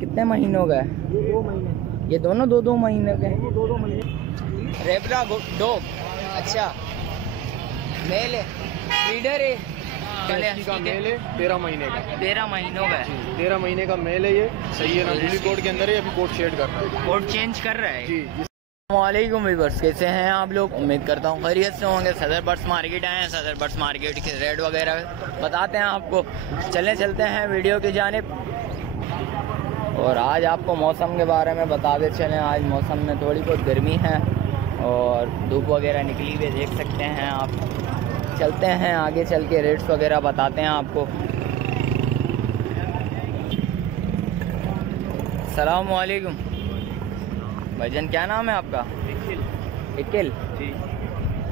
कितने महीनों का है? ये 2 महीने। ये दोनों दो महीने के? 2 महीने। रेबरा डॉग, अच्छा मेल है, लीडर है, का मेल है, 13 महीने का। 13 महीनों का है। 13 महीने का मेल है, ये सही है ना? दिल्ली कोर्ट के अंदर है, अभी कोर्ट शेड कर रहा है, कोड चेंज कर रहा है जी। वालेकुम व्यूअर्स, कैसे हैं आप लोग? उम्मीद करता हूँ खैरियत से होंगे। सदर बर्ड्स मार्केट आए हैं, सदर बर्ड्स मार्केट के रेट वगैरह बताते हैं आपको। चलते हैं वीडियो की जानिब और आज आपको मौसम के बारे में बताते चलें। आज मौसम में थोड़ी बहुत गर्मी है और धूप वगैरह निकली हुई देख सकते हैं आप। चलते हैं आगे, चल के रेट्स वगैरह बताते हैं आपको। अस्सलाम वालेकुम भाईजान, क्या नाम है आपका? इकिल।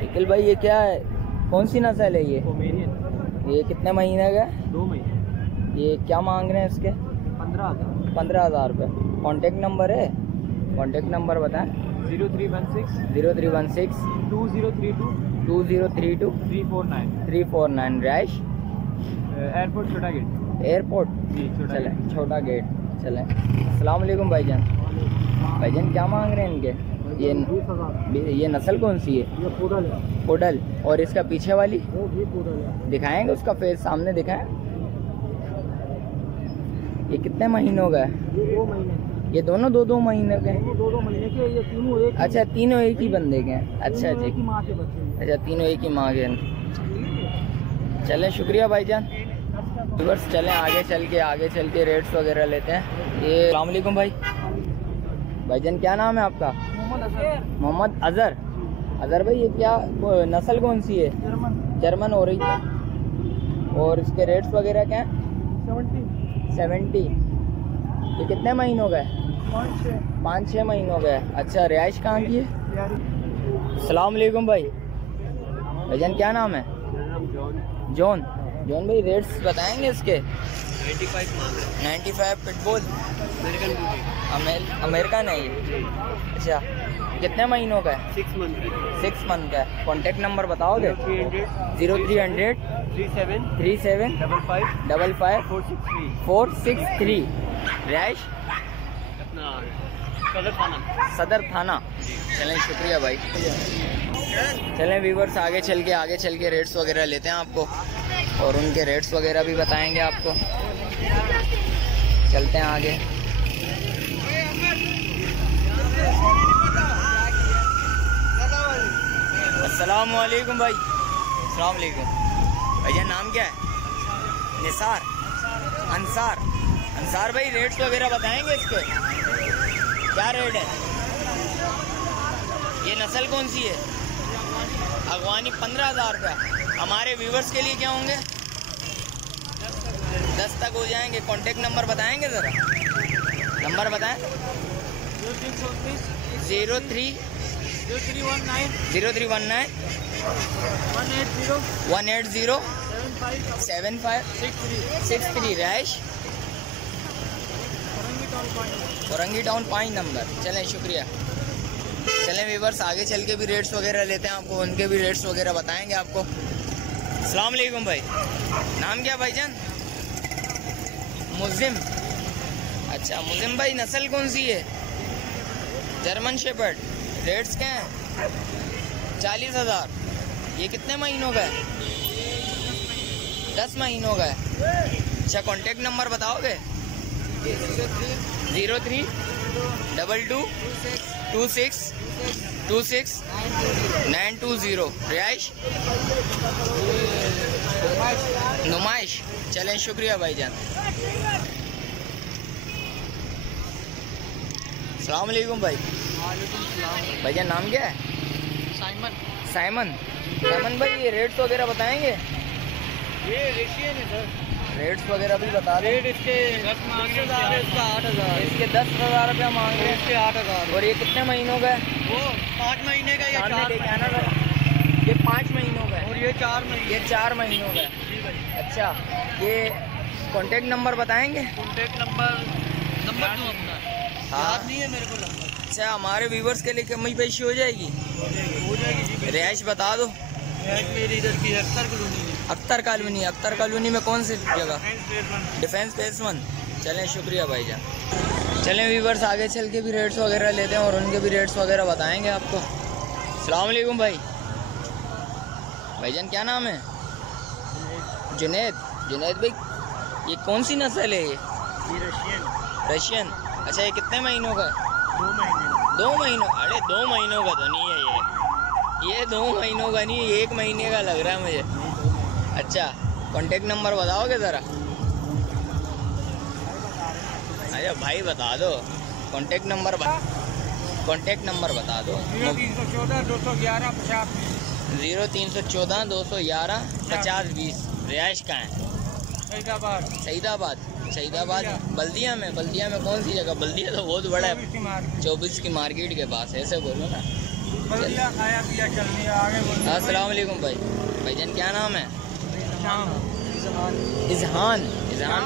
इकिल भाई, ये क्या है, कौन सी नस्ल है ये? पोमेरियन। ये कितने महीने का है? 2 महीने। ये क्या मांग रहे हैं इसके? 15,000। 15,000 रुपये। कॉन्टेक्ट नंबर है? कॉन्टेक्ट नंबर बताएं। 0316 0316 2032 2032 349। रैश एयरपोर्ट छोटा गेट। एयरपोर्ट जी, चलें, छोटा गेट। चलें। अस्सलाम वालेकुम भाईजान। भाईजान क्या मांग रहे हैं इनके? 20,000। ये नस्ल कौन सी है? ये पूडल है। पोडल। और इसका पीछे वाली वो भी पूडल है। दिखाएंगे, उसका फेस सामने दिखाएं। ये कितने महीनों का है? ये 2 महीने। ये दोनों दो महीने के हैं? 2 महीने के। ये तीनों एक। अच्छा, तीनों एक ही बंदे के हैं? अच्छा जी, एक ही माँ के बच्चे हैं। अच्छा तीनों एक ही माँ के हैं। चलें, शुक्रिया भाईजान। बस चलें आगे चल के रेट्स वगैरह लेते हैं। ये अस्सलाम वालेकुम भाई। भाईजान क्या नाम है आपका? मोहम्मद अजहर। अजहर भाई, ये क्या नस्ल कौन सी है? जर्मन हो रही है। और इसके रेट्स वगैरह क्या हैं? 70। ये कितने महीनों का है? 5-6 महीनों का है। अच्छा, रिहाइश कहाँ की है? अस्सलाम वालेकुम भाई। भाईजान क्या नाम है? जॉन। जॉन भाई, रेट्स बताएंगे इसके? 95 पिटबुल। अमेरिकन है ये? अच्छा, कितने महीनों का है? 6 मंथ का है। कॉन्टेक्ट नंबर बताओगे? 0300 37 55 463। रैश सदर थाना। चलें, शुक्रिया भाई। चलें व्यूअर्स, आगे चल के रेट्स वगैरह लेते हैं आपको और उनके रेट्स वगैरह भी बताएंगे आपको। चलते हैं आगे। अस्सलाम वालेकुम भाई। अस्सलाम वालेकुम भैया, नाम क्या है? निसार। अंसार भाई, रेट्स वगैरह बताएंगे इसके? क्या रेट है? ये नस्ल कौन सी है? अगवानी। 15,000 रुपये। हमारे व्यूवर्स के लिए क्या होंगे? 10 तक हो जाएंगे। कॉन्टेक्ट नंबर बताएंगे ज़रा? नंबर बताएं। 0319 180 7563। Rash Orangi town 5 number. चलें, शुक्रिया। चलें व्यूअर्स, आगे चल के भी रेट्स वगैरह लेते हैं आपको, उनके भी रेट्स वगैरह बताएंगे आपको। अस्सलाम वालेकुम भाई। नाम क्या भाईजान? मुज़िम। अच्छा मुज़िम भाई, नस्ल कौन सी है? German shepherd. रेट्स क्या हैं? 40,000। ये कितने महीनों का है? 10 महीनों का है। अच्छा, कॉन्टेक्ट नंबर बताओगे? 03 22 26 26 920। रिहाइश नुमाइश। चलें, शुक्रिया भाईजान। अस्सलाम वालेकुम भाई। भाईजान नाम क्या है? साइमन भाई, ये रेट्स वगैरह बताएंगे? ये रेशियन है सर। रेट्स वगैरह भी बता दें। रेट इसके 10,000 है, इसका 8,000। इसके 10,000 रुपया मांग रहे हैं, इसके 8,000। और ये कितने महीनों का है? वो 5 महीने का, ये 4 ये 5 महीनों का है और ये 4 महीने। ये 4 महीनों का है। जी भाई। अच्छा, ये कॉन्टेक्ट नंबर बताएंगे? कॉन्टेक्ट नंबर दूँ अपना? याद नहीं है मेरे को नंबर। अच्छा, हमारे व्यूवर्स के लिए कमी पेशी हो जाएगी? हो जाएगी जी। रिहाइश बता दो। मेरी इधर की अख्तर कॉलोनी है। अख्तर कॉलोनी में कौन सी जगह? Defence face 1। चलें, शुक्रिया भाईजान। चलें व्यूवर्स, आगे चल के भी रेट्स वगैरह लेते हैं और उनके भी रेट्स वगैरह बताएंगे आपको। अस्सलाम वालेकुम भाई। भाईजान क्या नाम है? जुनैद। जुनैद भाई, ये कौन सी नस्ल है? ये रशियन। अच्छा, ये कितने महीनों का? 2 महीने। 2 महीनों? अरे 2 महीनों का तो नहीं है ये 2 महीनों का नहीं है, 1 महीने का लग रहा है मुझे। अच्छा, कॉन्टेक्ट नंबर बताओगे ज़रा? अरे भाई बता दो, कॉन्टेक्ट नंबर बता दो। 0314 211 50 0314 211 50 20। रिहाइश कहाँ है? सईदाबाद। बल्दिया में कौन सी जगह? बल्दिया तो बहुत बड़ा है, 24 की मार्केट के पास है, ऐसे बोलो ना। अस्सलाम वालेकुम भाई। भाईजान क्या नाम है? इजहान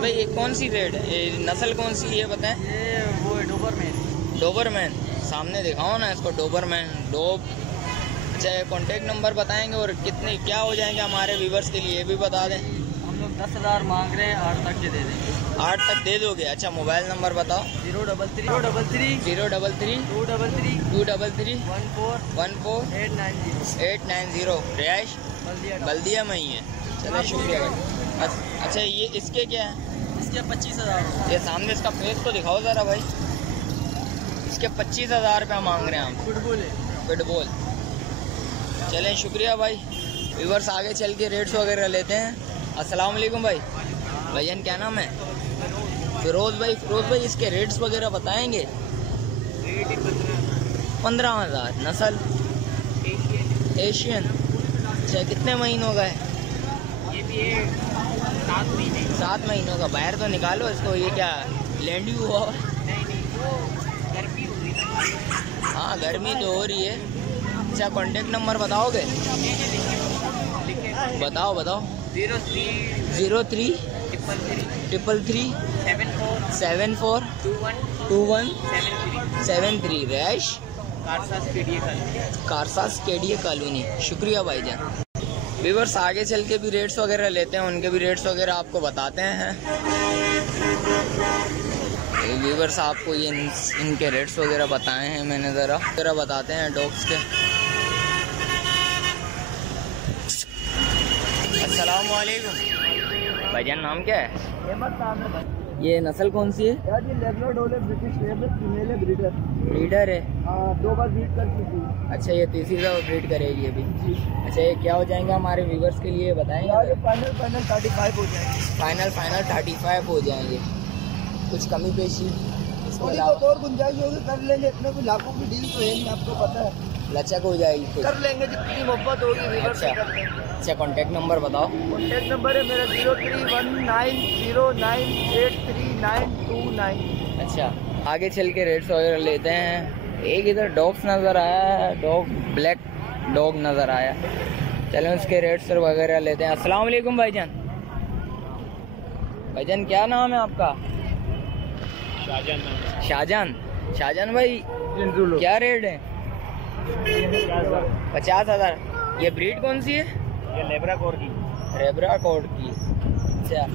भाई, ये कौन सी रेड नस्ल कौन सी है बताएं? ये वो है डोबरमैन। सामने दिखाओ ना इसको, डोबरमैन। अच्छा, कॉन्टेक्ट नंबर बताएंगे और कितने क्या हो जाएंगे हमारे व्यूवर्स के लिए, ये भी बता दें। हम लोग 10,000 मांग रहे हैं, 8 तक के दे देंगे। 8 तक दे दोगे? अच्छा, मोबाइल नंबर बताओ। 033 233 233 14 890। रिहाइश बल्दिया में ही है। चलो शुक्रिया भाई। अच्छा, ये इसके क्या है? इसके 25,000। ये सामने इसका फेस तो दिखाओ ज़रा भाई। इसके 25,000 रुपया मांग रहे हैं हम। फुटबॉल। चलें शुक्रिया भाई। व्यूवर्स, आगे चल के रेट्स वगैरह लेते हैं। अस्सलाम वालेकुम भाई। भाईजान क्या नाम है? फिरोज़ भाई, इसके रेट्स वगैरह बताएंगे? 15,000। नस्ल एशियन। अच्छा, कितने महीनों का है? ये भी 7 महीने। 7 महीनों का। बाहर तो निकालो इसको, ये क्या लैंडी हुआ? नहीं, वो गर्मी हो रही है। हाँ, गर्मी तो हो रही है। अच्छा, कॉन्टेक्ट नंबर बताओगे? बताओ 03 333 74 21 73। Rash कारसास Kedia colony. शुक्रिया भाईजान। व्यूवर्स, आगे चल के भी रेट्स वगैरह लेते हैं, उनके भी रेट्स वगैरह आपको बताते हैं। व्यूवर्स, आपको ये इनके रेट्स वगैरह बताए हैं मैंने, ज़रा बताते हैं डॉग्स के। अस्सलाम वालेकुम भाईजान, नाम क्या है? ये नस्ल कौन सी है? ब्रीडर है। 2 बार ब्रीड कर चुकी। अच्छा, ये तीसरी दफा ब्रीड करेगी अभी। अच्छा, ये क्या हो जाएंगे हमारे व्यूवर्स के लिए बताएंगे? फाइनल 35 हो जाएंगे। फाइनल 35 हो जाएंगे। कुछ कमी पेशी और गुंजाइश होगी कर लेंगे, इतने कोई लाखों की डील तो है नहीं, आपको पता है। लचक हो जाएगी कुछ। कर लेंगे जितनी मोहब्बत होगी। अच्छा, कॉन्टेक्ट नंबर बताओ। कॉन्टेक्ट नंबर है मेरा 0319093929। अच्छा, आगे चल के रेट्स वगैरह लेते हैं। एक इधर डॉग्स नज़र आया है, ब्लैक डॉग नज़र आया। चलें उसके रेट्स वगैरह लेते हैं। अस्सलाम वालेकुम भाईजान। क्या नाम है आपका? शाहजान भाई, क्या रेट है? 50,000। ये ब्रीड कौन सी है? ये लेब्रा कोड की। अच्छा,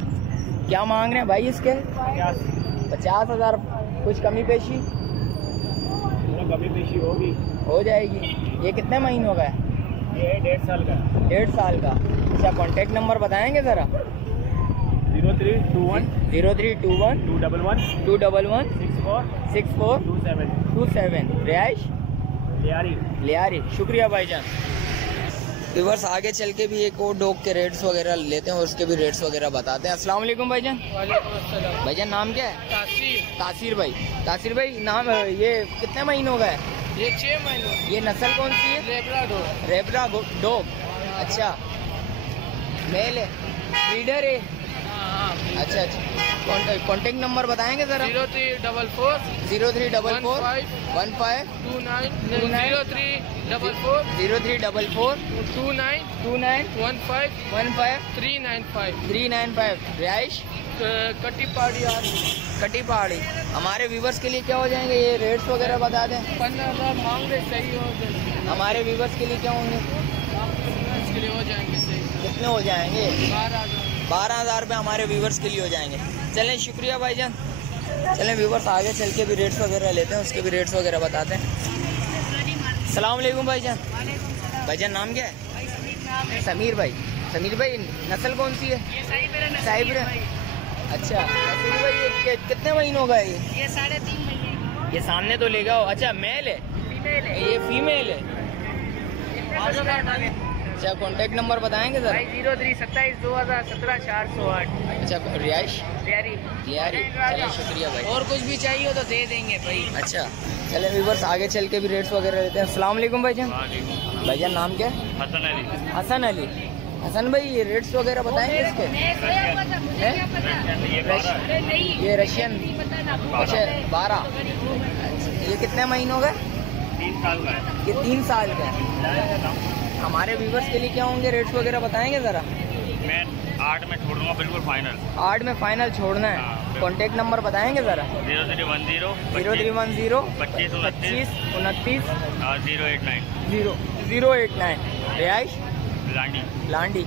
क्या मांग रहे हैं भाई इसके? 50,000। कुछ कमी पेशी होगी, हो जाएगी। ये कितने महीनों का है? ये 1.5 साल का। 1.5 साल का। अच्छा, कॉन्टेक्ट नंबर बताएंगे ज़रा? 0321 211 211 64 27। रिहाइश लियारी। शुक्रिया भाईजान। व्यूवर्स, आगे चल के भी एक और डॉग के रेट्स वगैरह लेते हैं और उसके भी रेट्स वगैरह बताते हैं। अस्सलाम वालेकुम भाईजान। भाईजान नाम क्या है? तासीर भाई नाम। ये कितने महीनों का है? ये 6 महीनों। ये नस्ल कौन सी है? रेबरा डॉग। अच्छा, मेल है, ब्रीडर है। अच्छा, कॉन्टेक्ट नंबर बताएंगे ज़रा? 0344 0344 15 0344 29 15 395। रिहाइश कटी पहाड़ी। हमारे व्यूवर्स के लिए क्या हो जाएंगे ये रेट्स वगैरह बता दें? 15,000 मांग रहे, सही हो जाए। हमारे व्यूवर्स के लिए क्या होंगे? इसके लिए हो जाएंगे सही। कितने हो जाएंगे? 12,000। 12,000 रुपये हमारे व्यूवर्स के लिए हो जाएंगे। चलें शुक्रिया भाईजान। चलें व्यूवर्स आगे चल के भी रेट्स वगैरह लेते हैं, उसके भी रेट्स वगैरह बताते हैं। अस्सलाम वालेकुम भाईजान। भाईजान नाम क्या है? समीर भाई। समीर भाई नस्ल कौन सी है? साहिब। अच्छा समीर भाई ये कितने महीनों का है ये? 3.5 महीने। ये सामने तो लेगा। अच्छा मेल है? फीमेल है। ये फीमेल है। अच्छा कॉन्टैक्ट नंबर बताएंगे सर? 0327 2017 408। अच्छा रिहाइश लियारी। चलिए शुक्रिया भाई। और कुछ भी चाहिए हो तो दे देंगे भाई। अच्छा चले व्यूवर्स आगे चल के भी रेट्स वगैरह लेते हैं। अस्सलाम वालेकुम भाईजान। भाईजान नाम क्या है? हसन अली। हसन भाई ये रेट्स वगैरह बताएंगे इसके? ये रशियन। अच्छा 12। ये कितने महीनों का? 3 साल का है। ये 3 साल का है। हमारे व्यूवर्स के लिए क्या होंगे रेट्स वगैरह बताएंगे ज़रा? मैं 8 में छोड़ दूंगा बिल्कुल फाइनल। 8 में फाइनल छोड़ना है। हाँ। कॉन्टैक्ट नंबर बताएंगे ज़रा? 0310 0310 25 25 29 089 रिहाइश लांडी। लांडी।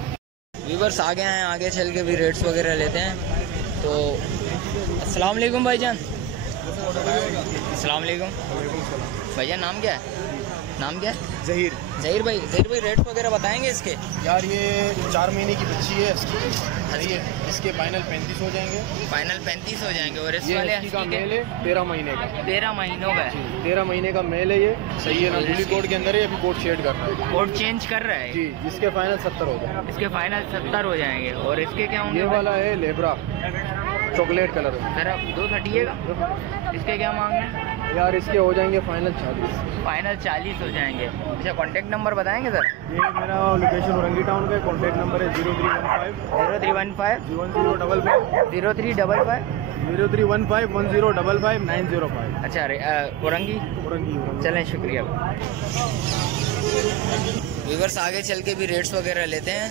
व्यूवर्स आगे हैं, आगे चल के भी रेट्स वगैरह लेते हैं। तो अस्सलाम वालेकुम भाईजान। अस्सलाम वालेकुम भाईजान। नाम क्या है? नाम क्या है? ज़हीर। ज़हीर भाई रेट्स वगैरह बताएंगे इसके? यार ये 4 महीने की बच्ची है इसकी, सही है। इसके फाइनल 35 हो जाएंगे। फाइनल 35 हो जाएंगे। और इस ये वाले इसकी का मेल है 13 महीने का। 13 महीनों का है। 13 महीने का मेल है ये, सही है ना। दूली कोड के अंदर है, अभी कोड शेड कर रहा है। कोड चेंज कर रहा है जी, जिसके फाइनल 70 हो जाएंगे। इसके फाइनल 70 हो जाएंगे। और इसके क्या होंगे? ये वाला है लेब्रा, चॉकलेट कलर है। सर आप 2 हटिएगा। इसके क्या मांग रहे हैं? यार इसके हो जाएंगे फाइनल 40। फाइनल 40 हो जाएंगे। अच्छा कॉन्टैक्ट नंबर बताएंगे सर? ये मेरा लोकेशन औरंगी टाउन का है। कॉन्टैक्ट नंबर है 0315 0315 1055 0355 0315 1055 905। अच्छा औरंगी। औरंगी। चलें शुक्रिया। व्यूवर्स आगे चल के भी रेट्स वगैरह लेते हैं।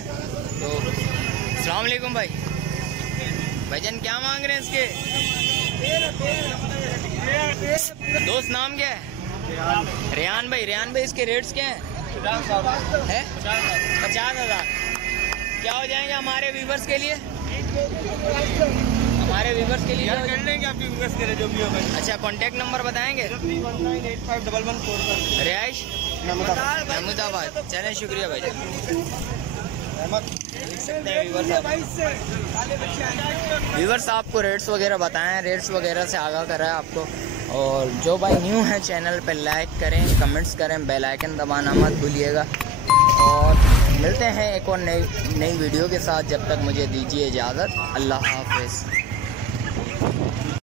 तो अस्सलाम वालेकुम भाई। भाईजान क्या मांग रहे हैं इसके? दोस्त नाम क्या है? रेहान भाई। रेहान भाई इसके रेट्स क्या हैं? 50,000। क्या हो जाएंगे हमारे व्यूवर्स के लिए? हमारे व्यूवर्स के लिए कर लेंगे आपके व्यूअर्स के लिए जो भी होगा। अच्छा कॉन्टैक्ट नंबर बताएंगे? 0319851144। रिहाइश महमूदाबाद। चलें शुक्रिया भाई। व्यूवर्स आपको रेट्स वगैरह बताएं, रेट्स वगैरह से आगाह करा है आपको। और जो भाई न्यू है चैनल पे लाइक करें, कमेंट्स करें, बेल आइकन दबाना मत भूलिएगा। और मिलते हैं एक और नई वीडियो के साथ। जब तक मुझे दीजिए इजाज़त। अल्लाह हाफ़िज़।